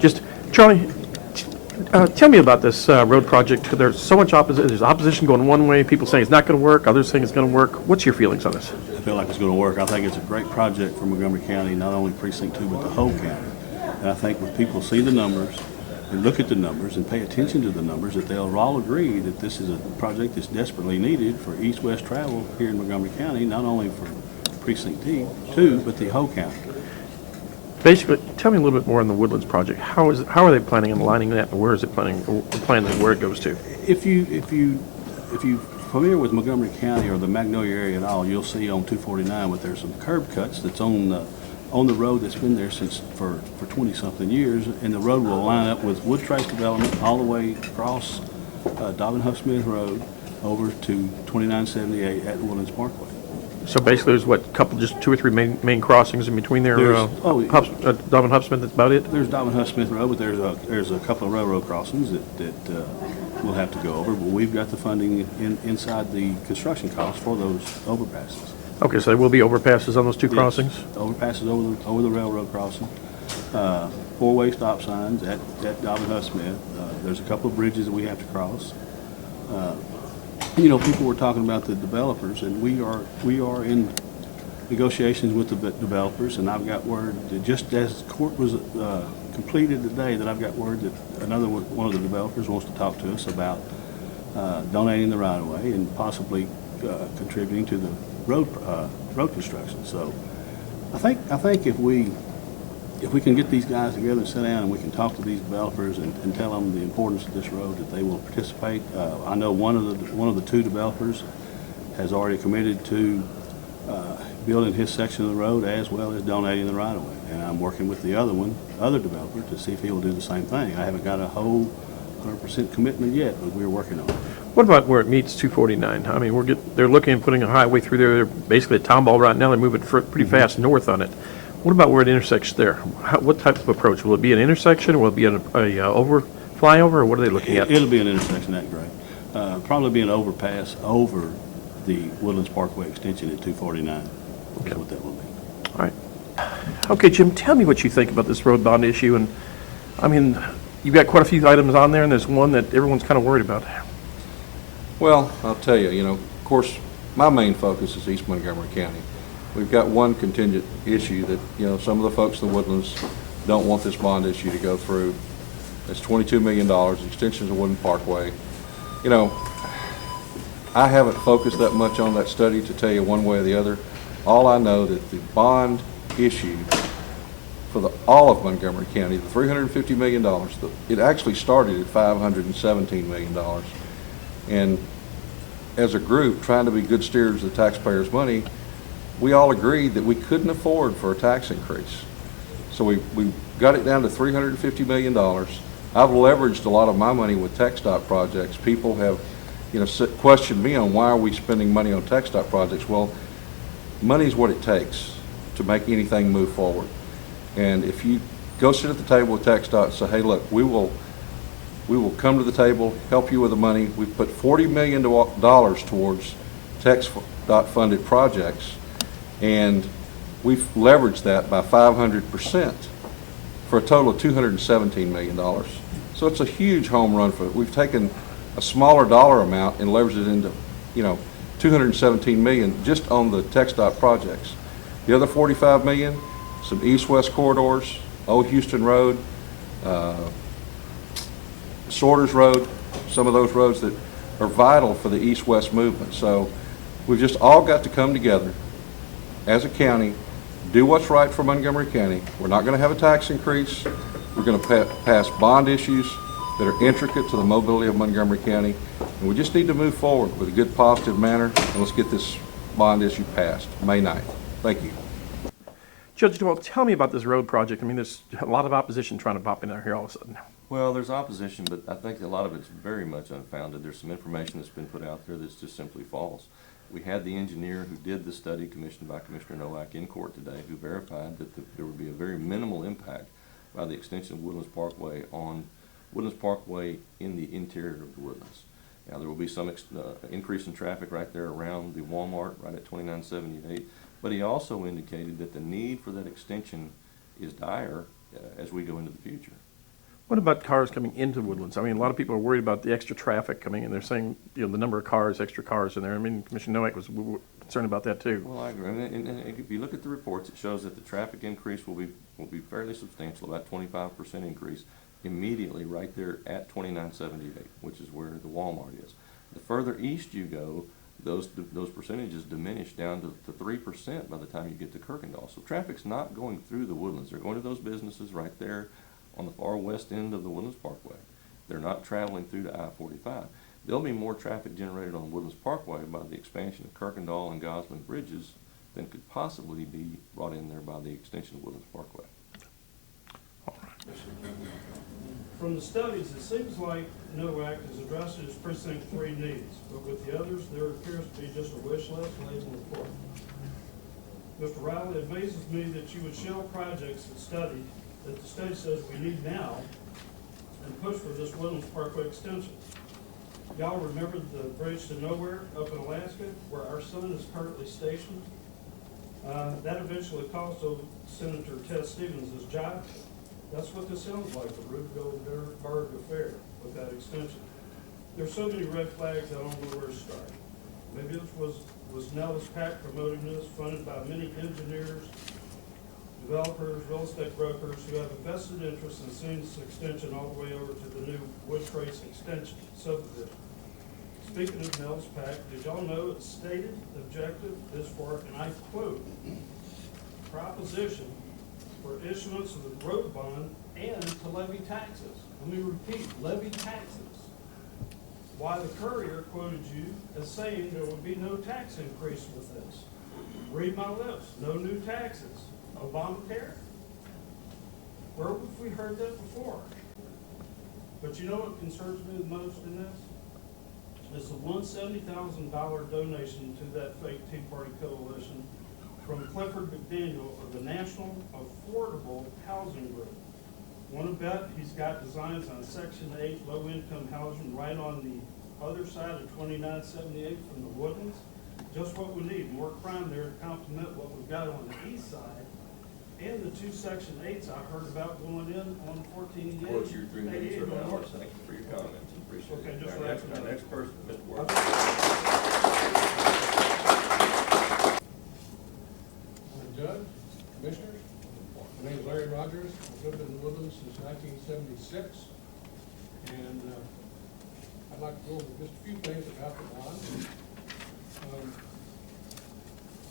Just, Charlie, tell me about this road project. There's so much opposition. There's opposition going one way, people saying it's not going to work, others saying it's going to work. What's your feelings on this? I feel like it's going to work. I think it's a great project for Montgomery County, not only Precinct 2, but the whole county. And I think when people see the numbers and look at the numbers and pay attention to the numbers, that they'll all agree that this is a project that's desperately needed for east-west travel here in Montgomery County, not only for Precinct 2, but the whole county. Basically, tell me a little bit more on the Woodlands project. How are they planning on lining that, and where is it planning where it goes to? If you familiar with Montgomery County or the Magnolia area at all, you'll see on 249 that there's some curb cuts that's on the road that's been there for 20-something years, and the road will line up with Wood Trace Development all the way across Dobbin Huff Smith Road over to 2978 at Woodlands Parkway. So basically, there's just 2 or 3 main crossings in between there. Dobbin Huff Smith. That's about it. There's Dobbin Huff Smith Road, but there's a couple of railroad crossings that we'll have to go over. But we've got the funding inside the construction costs for those overpasses. Okay, so there will be overpasses on those 2 crossings. Overpasses over the railroad crossing. 4-way stop signs at Dobbin Huff Smith. There's a couple of bridges that we have to cross. People were talking about the developers, and we are in negotiations with the developers, and I've got word that just as court was completed today, that I've got word that another one of the developers wants to talk to us about donating the right-of-way and possibly contributing to the road construction. So I think if we can get these guys together and sit down and we can talk to these developers and tell them the importance of this road, that they will participate. I know one of the 2 developers has already committed to building his section of the road as well as donating the right-of-way. And I'm working with the other developer to see if he will do the same thing. I haven't got a whole 100% commitment yet, but we're working on it. What about where it meets 249? I mean, they're looking at putting a highway through there. They're basically a town ball right now. They're moving pretty fast north on it. What about where it intersects there? What type of approach? Will it be an intersection, or will it be a flyover, or what are they looking at? It'll be an intersection that great. Probably be an overpass over the Woodlands Parkway extension at 249. That's what that will be. All right. Okay, Jim, tell me what you think about this road bond issue. And I mean, you've got quite a few items on there, and there's one that everyone's kind of worried about. Well, I'll tell you, of course, my main focus is East Montgomery County. We've got one contingent issue that, some of the folks in the Woodlands don't want this bond issue to go through. It's $22 million, extensions of Woodland Parkway. I haven't focused that much on that study to tell you one way or the other. All I know that the bond issue for all of Montgomery County, the $350 million, it actually started at $517 million. And as a group, trying to be good stewards of the taxpayers' money, we all agreed that we couldn't afford for a tax increase. So we got it down to $350 million. I've leveraged a lot of my money with TxDOT projects. People have, questioned me on why are we spending money on TxDOT projects. Well, money's what it takes to make anything move forward. And if you go sit at the table with TxDOT and say, hey, look, we will come to the table, help you with the money. We've put $40 million towards TxDOT funded projects, and we've leveraged that by 500% for a total of $217 million. So it's a huge home run for it. We've taken a smaller dollar amount and leveraged it into, $217 million just on the TxDOT projects. The other $45 million, some east-west corridors, Old Houston Road, Sorters Road, some of those roads that are vital for the east-west movement. So we've just all got to come together as a county, do what's right for Montgomery County. We're not going to have a tax increase. We're going to pass bond issues that are intricate to the mobility of Montgomery County. And we just need to move forward with a good, positive manner, and let's get this bond issue passed May 9th. Thank you. Judge Doyle, tell me about this road project. I mean, there's a lot of opposition trying to pop in here all of a sudden. Well, there's opposition, but I think a lot of it's very much unfounded. There's some information that's been put out there that's just simply false. We had the engineer who did the study commissioned by Commissioner Nowak in court today who verified that there would be a very minimal impact by the extension of Woodlands Parkway on Woodlands Parkway in the interior of the Woodlands. Now, there will be some increase in traffic right there around the Walmart, right at 2978, but he also indicated that the need for that extension is dire as we go into the future. What about cars coming into Woodlands? I mean, a lot of people are worried about the extra traffic coming in. They're saying, the number of cars, extra cars in there. I mean, Commissioner Noack was concerned about that too. Well, I agree. And if you look at the reports, it shows that the traffic increase will be fairly substantial, about 25% increase immediately right there at 2978, which is where the Walmart is. The further east you go, those percentages diminish down to 3% by the time you get to Kirkendall. So traffic's not going through the Woodlands. They're going to those businesses right there on the far west end of the Woodlands Parkway. They're not traveling through to I-45. There'll be more traffic generated on Woodlands Parkway by the expansion of Kirkendall and Gosman bridges than could possibly be brought in there by the extension of Woodlands Parkway. From the studies, it seems like NOAC is addressing its precinct 3 needs, but with the others, there appears to be just a wish list laid on the floor. Mr. Riley, it amazes me that you would show projects that the study says we need now and push for this Woodlands Parkway extension. Y'all remember the bridge to nowhere up in Alaska where our son is currently stationed? That eventually cost Senator Ted Stevens his job. That's what this sounds like, the Rube Goldberg affair with that extension. There's so many red flags, I don't know where to start. Maybe this was Nellis PAC promoting this, funded by many engineers, developers, real estate brokers who have a vested interest in seeing this extension all the way over to the new Wood Trace extension subdivision. Speaking of Nellis PAC, did y'all know its stated objective is for, and I quote, proposition for issuance of the road bond and to levy taxes. Let me repeat, levy taxes. Why the Courier quoted you as saying there would be no tax increase with this. Read my lips, no new taxes. Obamacare? Where have we heard that before? But you know what concerns me the most in this? It's a $170,000 donation to that fake Tea Party coalition from Clifford McDaniel of the National Affordable Housing Group. Want to bet he's got designs on Section 8 low-income housing right on the other side of 2978 from the Woodlands? Just what we need, more crime there to complement what we've got on the east side. And the 2 Section 8s I heard about going in on 1488. Of course, your 3 minutes are now. Thank you for your comments. Appreciate Okay, it. just Our wrap it up. next person, Mr. Ward. Morning, Judge, Commissioners. My name is Larry Rogers. I've lived in Woodlands since 1976. And I'd like to go over just a few things about the bond.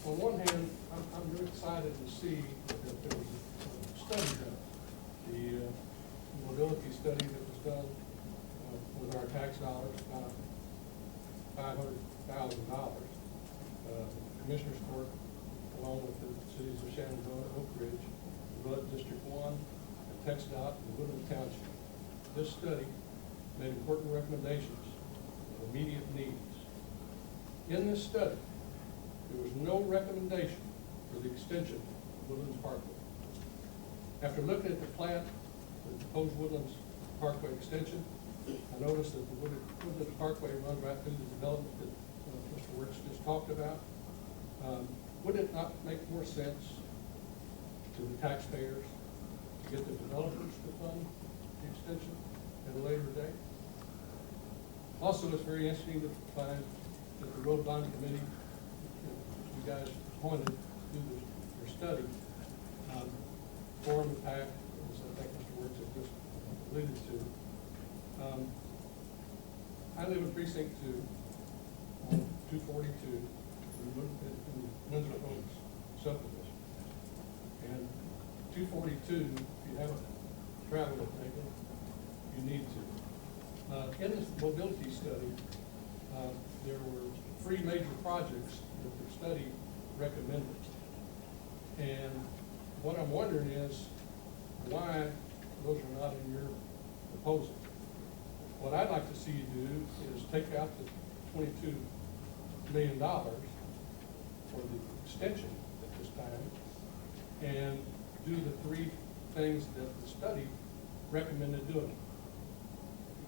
On one hand, I'm really excited to see that there was a study done, the mobility study that was done with our tax dollars, about $500,000. Commissioners Court, along with the cities of Shenandoah, Oak Ridge, Rudd District 1, and TxDOT, and Woodland Township. This study made important recommendations of immediate needs. In this study, there was no recommendation for the extension of Woodlands Parkway. After looking at the plat, the proposed Woodlands Parkway extension, I noticed that the Woodlands Parkway runs right through the development that Mr. Wertz just talked about. Would it not make more sense to the taxpayers to get the developers to fund the extension at a later date? Also, it's very interesting to find that the Road Bond Committee, you guys appointed to do your study, formed the PAC, as I think Mr. Wertz has just alluded to. I live in precinct 2 on 242 in Windsor Oaks subdivision. And 242, if you haven't traveled it lately, you need to. In this mobility study, there were 3 major projects that the study recommended. And what I'm wondering is why those are not in your proposal. What I'd like to see you do is take out the $22 million for the extension at this time and do the 3 things that the study recommended doing.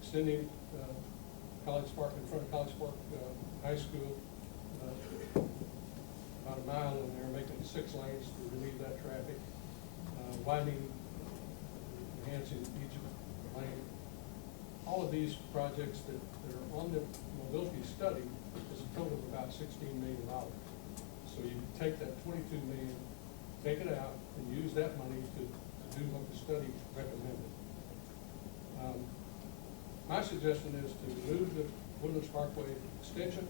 Extending College Park, in front of College Park High School, about a mile in there, making 6 lanes to relieve that traffic, widening, enhancing each of Lane. All of these projects that are on the mobility study is a total of about $16 million. So you take that 22 million, take it out, and use that money to do what the study recommended. My suggestion is to remove the Woodlands Parkway extension,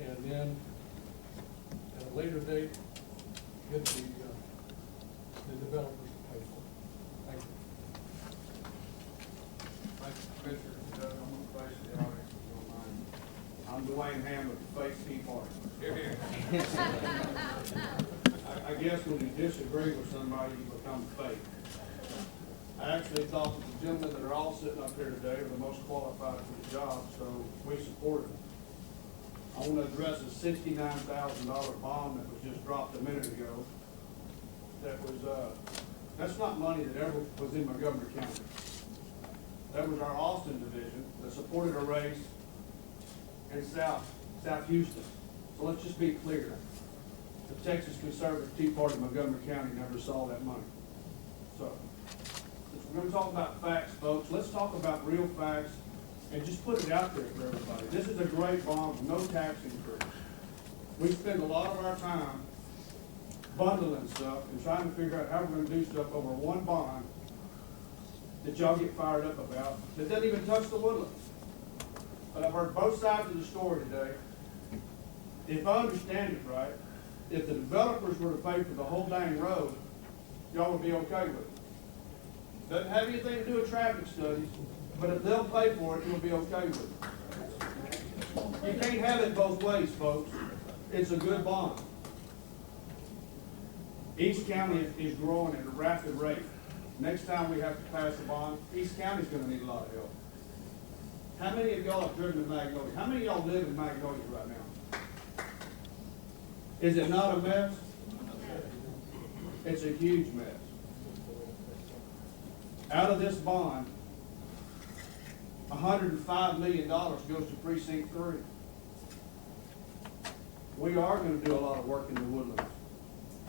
and then at a later date, get the developers to pay for it. Thank you. Thank you, Commissioner. Doug, I'm going to face the audience if you don't mind. I'm Dwayne Ham of the Face Tea Party. I guess when you disagree with somebody, you become fake. I actually thought that the gentlemen that are all sitting up here today are the most qualified for the job, so we support them. I want to address a $69,000 bond that was just dropped a minute ago. That's not money that ever was in Montgomery County. That was our Austin division that supported a race in South Houston. So let's just be clear. The Texas Conservative Tea Party of Montgomery County never saw that money. So, since we're going to talk about facts, folks, let's talk about real facts and just put it out there for everybody. This is a great bond with no tax increase. We spend a lot of our time bundling stuff and trying to figure out how we're going to do stuff over one bond that y'all get fired up about that doesn't even touch the Woodlands. But I've heard both sides of the story today. If I understand it right, if the developers were to pay for the whole dang road, y'all would be okay with it. Doesn't have anything to do with traffic studies, but if they'll pay for it, you'll be okay with it. You can't have it both ways, folks. It's a good bond. East County is growing at a rapid rate. Next time we have to pass a bond, East County's gonna need a lot of help. How many of y'all have driven to Magnolia? How many of y'all live in Magnolia right now? Is it not a mess? It's a huge mess. Out of this bond, $105 million goes to Precinct 3. We are going to do a lot of work in the Woodlands.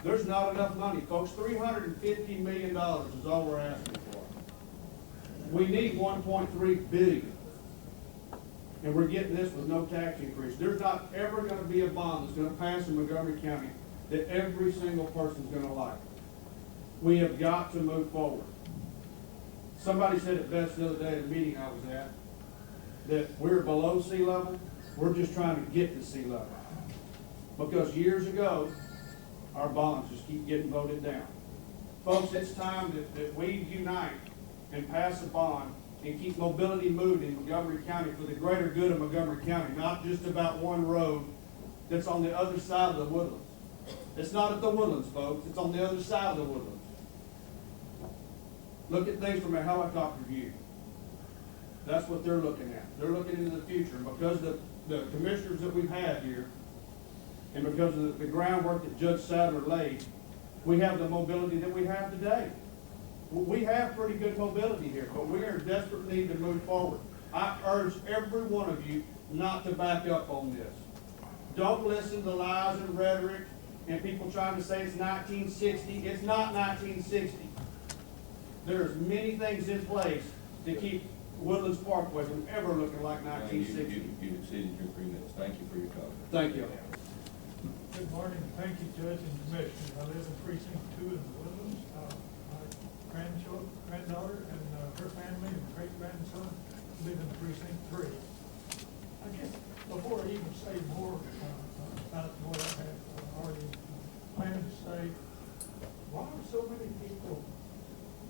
There's not enough money, folks. $350 million is all we're asking for. We need $1.3 billion. And we're getting this with no tax increase. There's not ever going to be a bond that's going to pass in Montgomery County that every single person's going to like. We have got to move forward. Somebody said it best the other day at a meeting I was at, that we're below sea level. We're just trying to get to sea level. Because years ago, our bonds just keep getting voted down. Folks, it's time that we unite and pass a bond and keep mobility moving in Montgomery County for the greater good of Montgomery County, not just about one road that's on the other side of the Woodlands. It's not at the Woodlands, folks. It's on the other side of the Woodlands. Look at things from a helicopter view. That's what they're looking at. They're looking into the future. And because the commissioners that we've had here, and because of the groundwork that Judge Sadler laid, we have the mobility that we have today. We have pretty good mobility here, but we are in desperate need to move forward. I urge every one of you not to back up on this. Don't listen to lies and rhetoric and people trying to say it's 1960. It's not 1960. There's many things in place to keep Woodlands Parkway from ever looking like 1960. You exceeded your 3 minutes. Thank you for your comment. Thank you. Good morning. Thank you, Judge and Commissioners. I live in Precinct 2 in the Woodlands. My granddaughter and her family and great-grandson live in Precinct 3. I guess before I even say more about what I have already planned to say, why are so many people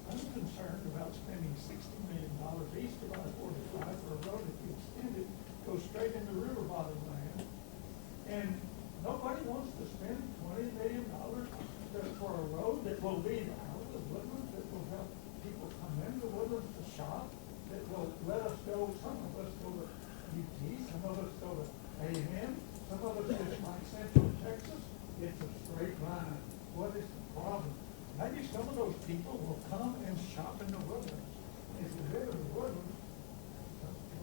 unconcerned about spending $60 million east of I-45 for a road that you extend it, goes straight into river bottom land, and nobody wants to spend $20 million for a road that will lead out of the Woodlands, that will help people come into Woodlands to shop, that will let us go, some of us go to UT, some of us go to A&M, some of us just like Central Texas. It's a straight line. What is the problem? Maybe some of those people will come and shop in the Woodlands. If you live in the Woodlands,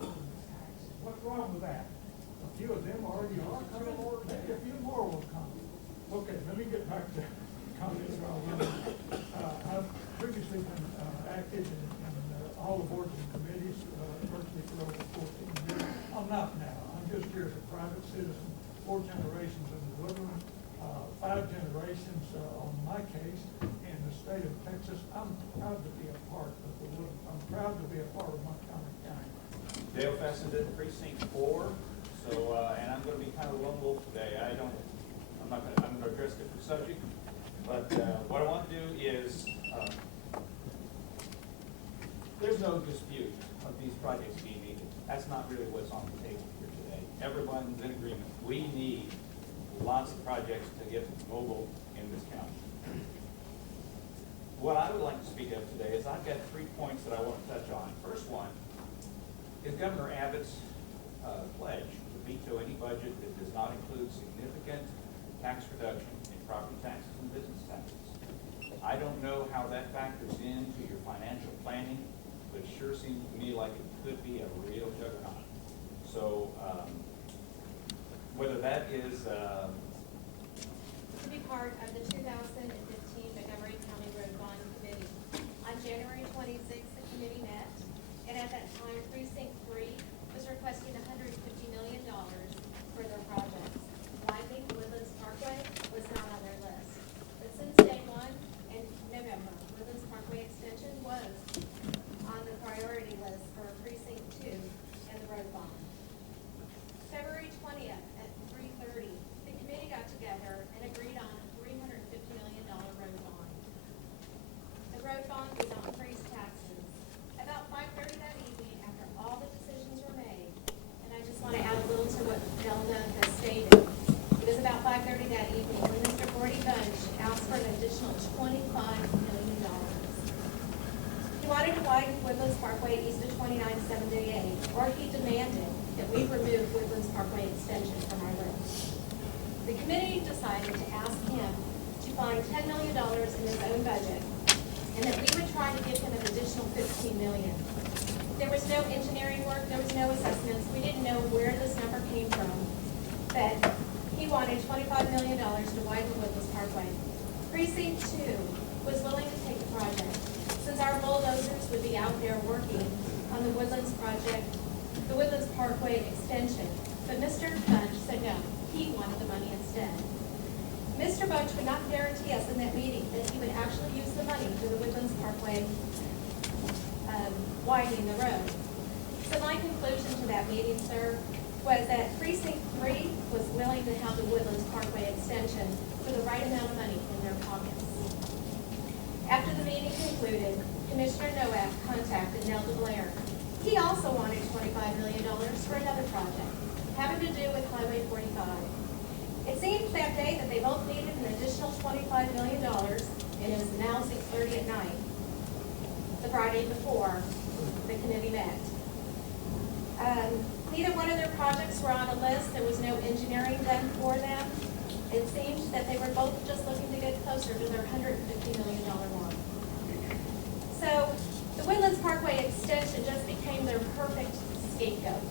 taxes. What's wrong with that? A few of them already are coming, maybe a few more will come. Okay, let me get back to comments. I've previously been active in proud to be a part of Montgomery County. Dale Fessenden, precinct 4. So, and I'm going to be kind of lone wolf today. I'm going to address different subject, but what I want to do is, there's no dispute of these projects being needed. That's not really what's on the table here today. Everyone's in agreement. We need lots of projects to get mobile in this county. What I would like to speak of today is I've got 3 points that I want to touch on. First one is Governor Abbott's pledge to veto any budget that does not include significant tax reduction in property taxes and business taxes. I don't know how that factors into your financial planning, but it sure seems to me like it could be a real juggernaut. So whether that is to be part of the 2015 Montgomery County Road Bond Committee. On January 26th, the committee met, and at that time, Precinct 3 was requesting $150 million for their projects. Widening Woodlands Parkway was not on their list. But since day one in November, Woodlands Parkway Extension was on the priority list for Precinct 2 and the road bond. February 20th at 3:30, the committee got together and agreed on a $350 million road bond. The road bond was on freeze taxes. About 5:30 that evening, after all the decisions were made, and I just want to add a little to what Delna has stated. It was about 5:30 that evening when Mr. Gordy Bunch asked for an additional $25 million. He wanted to widen Woodlands Parkway east of 29788, or he demanded that we remove Woodlands Parkway Extension from our list. The committee decided to ask him to find $10 million in his own budget, and that we would try to give him an additional $15 million. There was no engineering work, there was no assessments, we didn't know where this number came from, but he wanted $25 million to widen Woodlands Parkway. Precinct 2 was willing to take the project, since our bulldozers would be out there working on the Woodlands project, the Woodlands Parkway extension. But Mr. Bunch said no, he wanted the money instead. Mr. Bunch would not guarantee us in that meeting that he would actually use the money for the Woodlands Parkway widening the road. So my conclusion to that meeting, sir, was that Precinct 3 was willing to have the Woodlands Parkway extension for the right amount of money in their pockets. After the meeting concluded, Commissioner Nowak contacted Nell DeBlair. He also wanted $25 million for another project, having to do with Highway 45. It seems that day that they both needed an additional $25 million, and it was now 6:30 at night, the Friday before the committee met. Neither one of their projects were on a list. There was no engineering done for them. It seemed that they were both just looking to get closer to their $150 million mark. So the Woodlands Parkway extension just became their perfect scapegoat.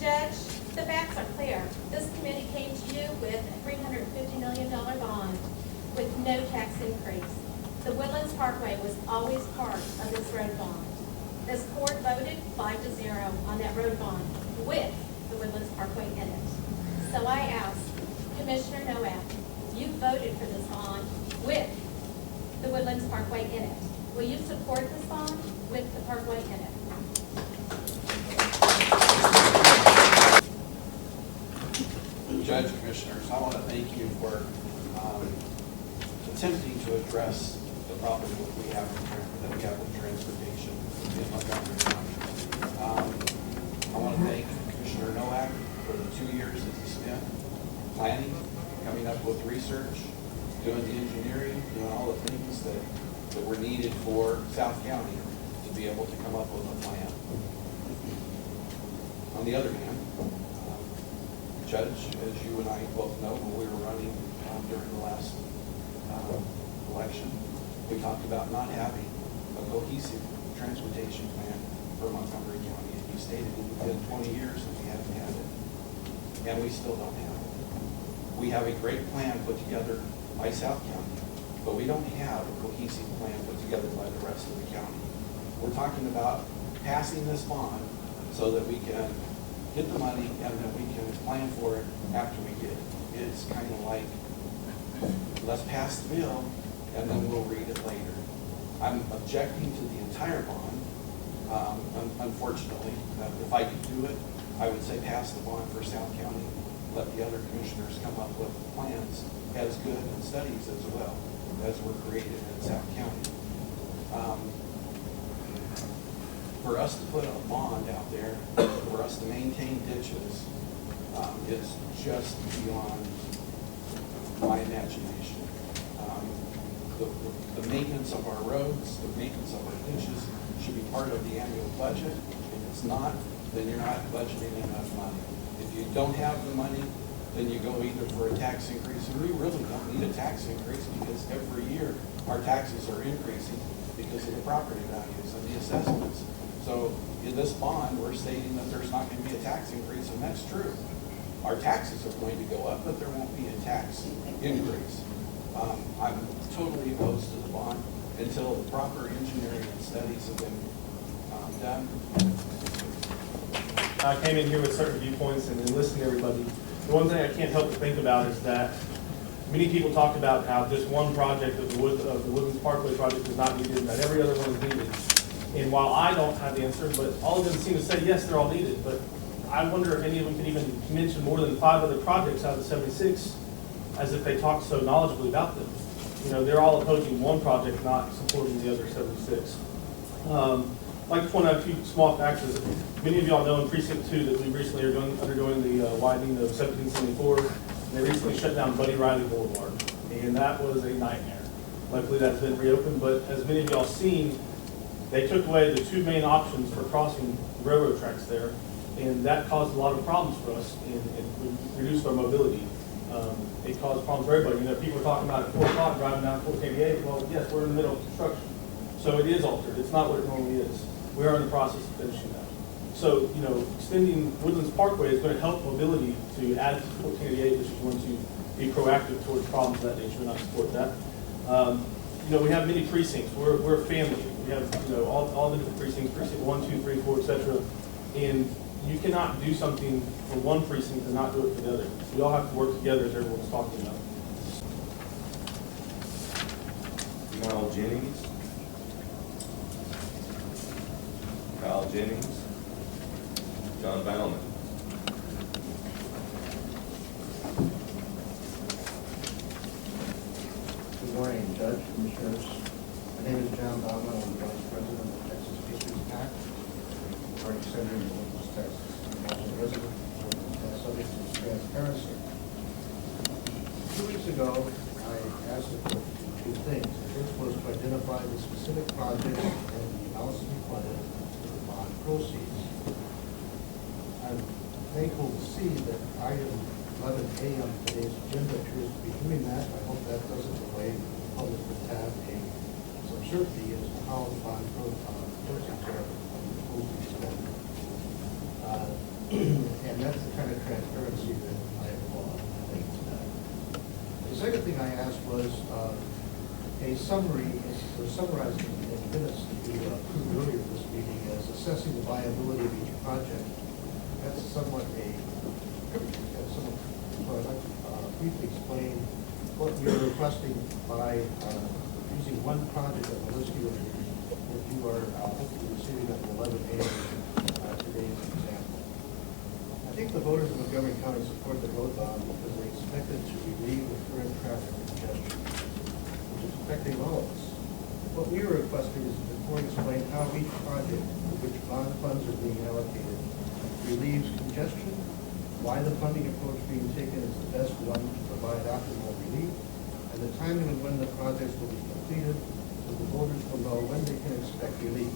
Judge, the facts are clear. This committee came to you with a $350 million bond with no tax increase. The Woodlands Parkway was always part of this road bond. This court voted 5-0 on that road bond with the Woodlands Parkway in it. So I ask, Commissioner Nowak, you voted for this bond with the Woodlands Parkway in it. Will you support this bond with the Parkway in it? Judge, Commissioners, I want to thank you for attempting to address the problem that we have with transportation in Montgomery County. I want to thank Commissioner Nowak for the 2 years that he spent planning, coming up with research, doing the engineering, doing all the things that were needed for South County to be able to come up with a plan. On the other hand, Judge, as you and I both know, when we were running during the last election, we talked about not having a cohesive transportation plan for Montgomery County. And you stated it within 20 years that we haven't had it, and we still don't have it. We have a great plan put together by South County, but we don't have a cohesive plan put together by the rest of the county. We're talking about passing this bond so that we can get the money and then we can plan for it after we get it. It's kind of like, let's pass the bill and then we'll read it later. I'm objecting to the entire bond Unfortunately, if I could do it, I would say pass the bond for South County, let the other commissioners come up with plans as good and studies as well as were created in South County. For us to put a bond out there, for us to maintain ditches, is just beyond my imagination. The maintenance of our roads, the maintenance of our ditches should be part of the annual budget. If it's not, then you're not budgeting enough money. If you don't have the money, then you go either for a tax increase, and we really don't need a tax increase because every year our taxes are increasing because of the property values and the assessments. So in this bond, we're stating that there's not going to be a tax increase, and that's true. Our taxes are going to go up, but there won't be a tax increase. I'm totally opposed to the bond until the proper engineering and studies have been done. I came in here with certain viewpoints and then listened to everybody. The one thing I can't help but think about is that many people talk about how this one project of the Woodlands Parkway project is not needed and that every other one is needed. And while I don't have the answer, but all of them seem to say, yes, they're all needed. But I wonder if any of them can even mention more than 5 other projects out of the 76 as if they talk so knowledgeably about them. You know, they're all opposing one project, not supporting the other 76. I'd like to point out a few small facts. Many of y'all know in Precinct 2 that we recently are undergoing the widening of 1774. And they recently shut down Buddy Riley Boulevard, and that was a nightmare. Luckily, that's been reopened, but as many of y'all seen, they took away the 2 main options for crossing railroad tracks there, and that caused a lot of problems for us and reduced our mobility. It caused problems for everybody. You know, people are talking about at 4 o'clock driving down 488. Well, yes, we're in the middle of construction. So it is altered. It's not what it normally is. We are in the process of finishing that. So, you know, extending Woodlands Parkway is going to help mobility to add to 1488, which is going to be proactive towards problems of that nature and not support that. You know, we have many precincts. We're a family. We have, you know, all the different precincts, precinct 1, 2, 3, 4, etc. And you cannot do something for one precinct and not do it for the other. We all have to work together, as everyone's talking about. Kyle Jennings. Kyle Jennings. John Bauman. Good morning, Judge, Commissioners. My name is John Bauman. I'm the Vice President of the Texas Patriots PAC, Party Senator in Oklahoma, Texas. I'm also a resident subject to transparency. 2 weeks ago, I asked the court to do 2 things. The first was to identify the specific project and the amounts to be funded with the bond proceeds. I'm thankful to see that item 11A on today's agenda appears to be doing that. I hope that doesn't delay the public would have some certainty as to how the bond proceeds are supposed to be spent. And that's the kind of transparency that I applaud. The second thing I asked was a summary, or summarizing in minutes that you approved earlier this meeting as assessing the viability of each project. That's somewhat so I'd like to briefly explain what you're requesting by using one project on the list here that you are hopefully receiving at 11A today's example. I think the voters of Montgomery County support the road bond because they expect it to relieve the current traffic congestion, which is affecting all of us. What we are requesting is that the court explain how each project for which bond funds are being allocated relieves congestion, why the funding approach being taken is the best one to provide optimal relief, and the timing of when the projects will be completed so the voters will know when they can expect relief.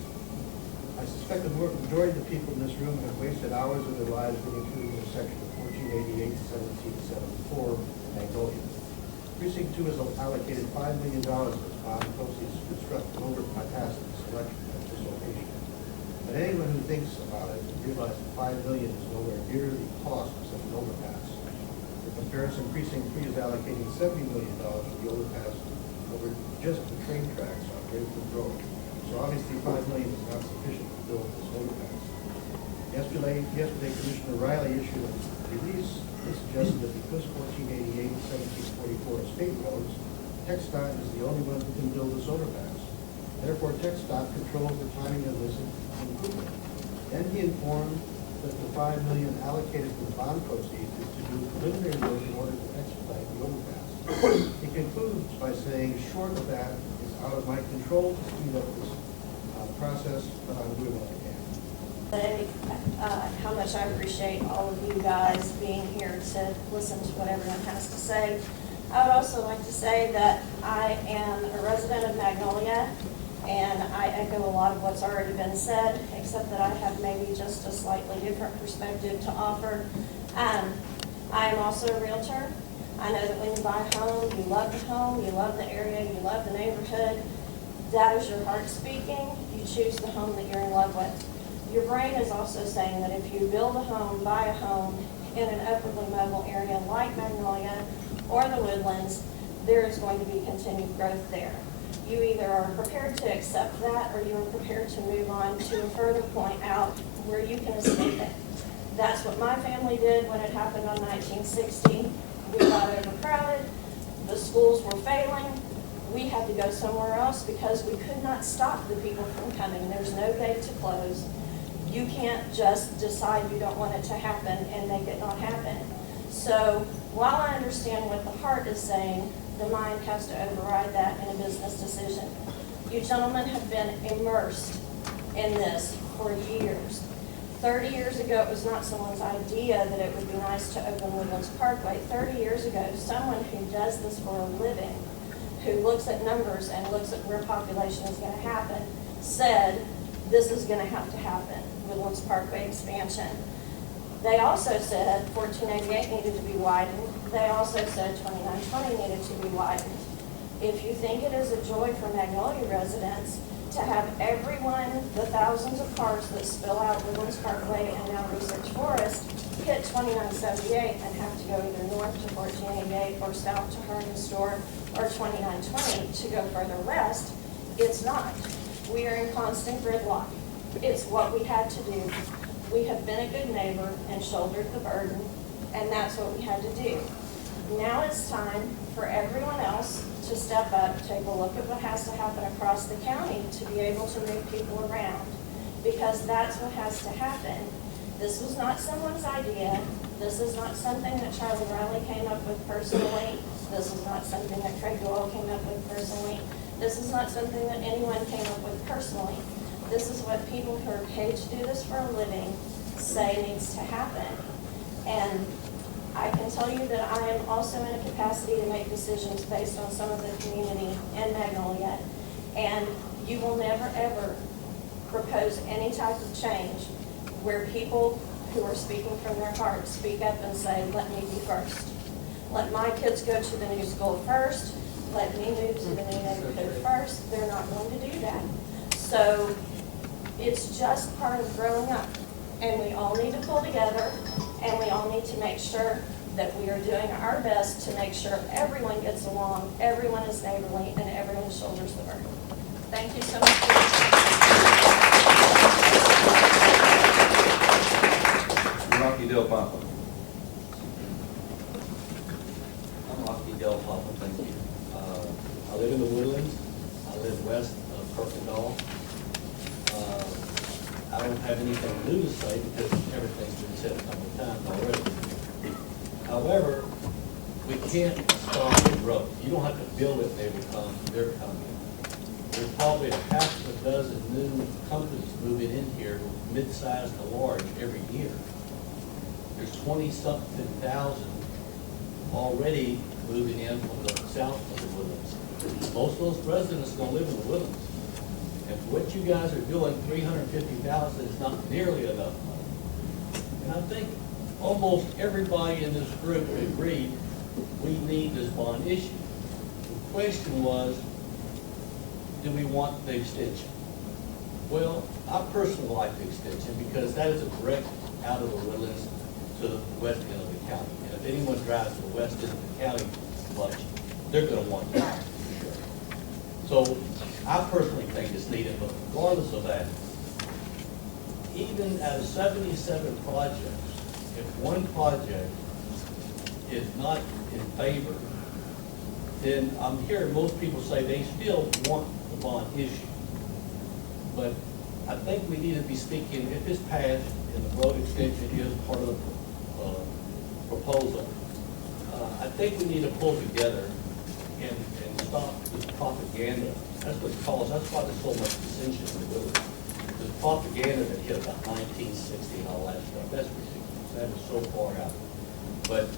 I suspect the majority of the people in this room have wasted hours of their lives getting through the intersection of 1488 and 1774 in Magnolia. Precinct 2 has allocated $5 million of its bond proceeds to construct an overpass at this location. But anyone who thinks about it realizes that $5 million is nowhere near the cost of such an overpass. For comparison, Precinct 3 is allocating $70 million for the overpass over just the train tracks on Gravewood Road. So obviously $5 million is not sufficient to build this overpass. Yesterday, Commissioner Riley issued a release that suggested that because 1488 and 1744 are state roads, TxDOT is the only one who can build this overpass. Therefore, TxDOT controls the timing of this improvement. Then he informed that the $5 million allocated from the bond proceeds is to do preliminary work in order to expedite the overpass. He concludes by saying, short of that, it's out of my control to speed up this process, but I'm doing what I can. How much I appreciate all of you guys being here to listen to what everyone has to say. I would also like to say that I am a resident of Magnolia, and I echo a lot of what's already been said, except that I have maybe just a slightly different perspective to offer. I am also a realtor. I know that when you buy a home, you love the home, you love the area, you love the neighborhood. That is your heart speaking. You choose the home that you're in love with. Your brain is also saying that if you build a home, buy a home in an upwardly mobile area like Magnolia or the Woodlands, there is going to be continued growth there. You either are prepared to accept that or you are prepared to move on to a further point out where you can escape it. That's what my family did when it happened on 1960. We got overcrowded, the schools were failing, we had to go somewhere else because we could not stop the people from coming. There's no gate to close. You can't just decide you don't want it to happen and make it not happen. So while I understand what the heart is saying, the mind has to override that in a business decision. You gentlemen have been immersed in this for years. 30 years ago, it was not someone's idea that it would be nice to open Woodlands Parkway. 30 years ago, someone who does this for a living, who looks at numbers and looks at where population is going to happen, said this is going to have to happen, Woodlands Parkway expansion. They also said 1488 needed to be widened. They also said 2920 needed to be widened. If you think it is a joy for Magnolia residents to have everyone, the thousands of cars that spill out Woodlands Parkway and now Research Forest, hit 2978 and have to go either north to 1488 or south to Herman Store or 2920 to go further west, it's not. We are in constant gridlock. It's what we had to do. We have been a good neighbor and shouldered the burden, and that's what we had to do. Now it's time for everyone else to step up, take a look at what has to happen across the county to be able to move people around, because that's what has to happen. This was not someone's idea. This is not something that Charlie Riley came up with personally. This is not something that Craig Doyle came up with personally. This is not something that anyone came up with personally. This is what people who are paid to do this for a living say needs to happen. And I can tell you that I am also in a capacity to make decisions based on some of the community in Magnolia. And you will never, ever propose any type of change where people who are speaking from their hearts speak up and say, let me be first. Let my kids go to the new school first. Let me move to the new neighborhood first. They're not going to do that. So it's just part of growing up. And we all need to pull together, and we all need to make sure that we are doing our best to make sure everyone gets along, everyone is neighborly, and everyone shoulders the burden. Thank you so much for your time. Rocky Del Papa. I'm Rocky Del Papa, thank you. I live in the Woodlands. I live west of Kirkendall. I don't have anything new to say because everything's been said a couple of times already. However, we can't stop the growth. You don't have to build it, they're coming. There's probably a half a dozen new companies moving in here, mid-sized to large, every year. There's 20-something thousand already moving in from the south of the Woodlands. Most of those residents are going to live in the Woodlands. And for what you guys are doing, $350,000 is not nearly enough money. And I think almost everybody in this group agreed we need this bond issue. The question was, do we want the extension? Well, I personally like the extension because that is a direct out of the Woodlands to the west end of the county. And if anyone drives to the west end of the county much, they're going to want that for sure. So I personally think it's needed, but regardless of that, even out of 77 projects, if one project is not in favor, then I'm hearing most people say they still want the bond issue. But I think we need to be speaking, if it's passed and the road extension is part of the proposal, I think we need to pull together and stop this propaganda. That's what caused, that's why there's so much dissension in the village. This propaganda that hit about 1960 and all that stuff, that's ridiculous. That is so far out. But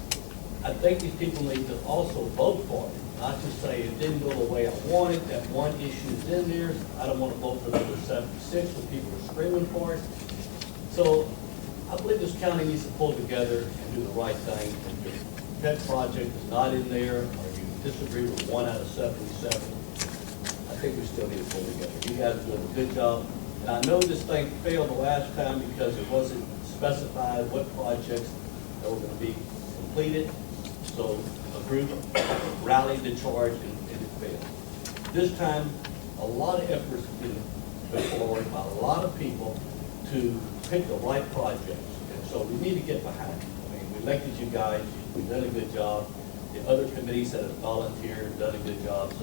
I think these people need to also vote for it, not just say it didn't go the way I wanted, that one issue is in there, I don't want to vote for number 76 when people are screaming for it. So I believe this county needs to pull together and do the right thing. If your pet project is not in there, or you disagree with 1 out of 77, I think we still need to pull together. You guys are doing a good job. And I know this thing failed the last time because it wasn't specified what projects that were going to be completed. So a group rallied the charge and it failed. This time, a lot of efforts have been put forward by a lot of people to pick the right projects. And so we need to get behind it. I mean, we elected you guys, you've done a good job. The other committees that have volunteered have done a good job. So